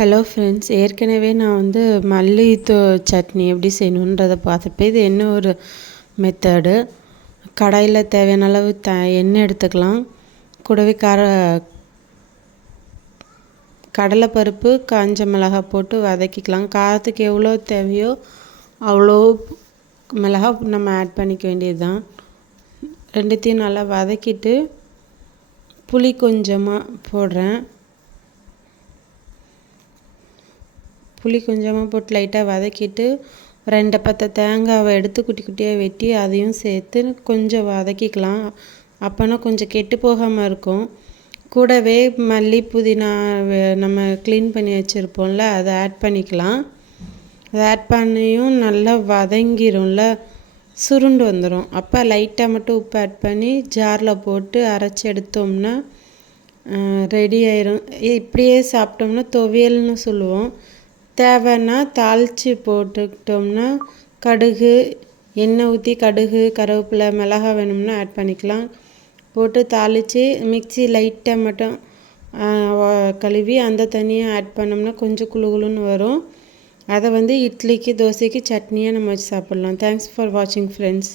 Hello friends, ஏற்கனவே நான் மல்லி சட்னி எப்படி செய்யணுன்றதை பார்த்துப்பேன். இது என்ன ஒரு மெத்தடு. கடாயில் தேவையான அளவு எண்ணெய் எடுத்துக்கலாம். கூடவே கடலைப்பருப்பு, காஞ்ச மிளகாய் போட்டு வதக்கிக்கலாம். காரத்துக்கு எவ்வளோ தேவையோ அவ்வளோ மிளகாய் நம்ம ஆட் பண்ணிக்க வேண்டியது தான். ரெண்டுத்தையும் நல்லா வதக்கிட்டு புளி கொஞ்சமாக போடுறேன். புளி கொஞ்சமாக போட்டு லைட்டாக வதக்கிட்டு 2 பத்தை தேங்காவை எடுத்து குட்டி குட்டியாக வெட்டி அதையும் சேர்த்து கொஞ்சம் வதக்கிக்கலாம். அப்போனா கொஞ்சம் கெட்டு போகாமல் இருக்கும். கூடவே மல்லி, புதினா நம்ம க்ளீன் பண்ணி வச்சுருப்போம்ல, அதை ஆட் பண்ணிக்கலாம். அதை ஆட் பண்ணியும் நல்லா வதங்கிரும்ல, சுருண்டு வந்துடும். அப்போ லைட்டாக மட்டும் உப்பு ஆட் பண்ணி ஜாரில் போட்டு அரைச்சி எடுத்தோம்னா ரெடி ஆயிரும். இப்படியே சாப்பிட்டோம்னா துவையல்னு சொல்லுவோம். தேவைன்னா தாளித்து போட்டுக்கிட்டோம்னா கடுகு, எண்ணெய் ஊற்றி கடுகு, கருவேப்பிலை, மிளகாய் வேணும்னா ஆட் பண்ணிக்கலாம். போட்டு தாளித்து மிக்ஸி லைட்டாக மட்டும் கழுவி அந்த தண்ணியை ஆட் பண்ணோம்னா கொஞ்சம் குளுகுளுன்னு வரும். அதை இட்லிக்கு, தோசைக்கு சட்னியாக நம்ம வச்சு சாப்பிட்லாம். தேங்க்ஸ் ஃபார் வாட்சிங் ஃப்ரெண்ட்ஸ்.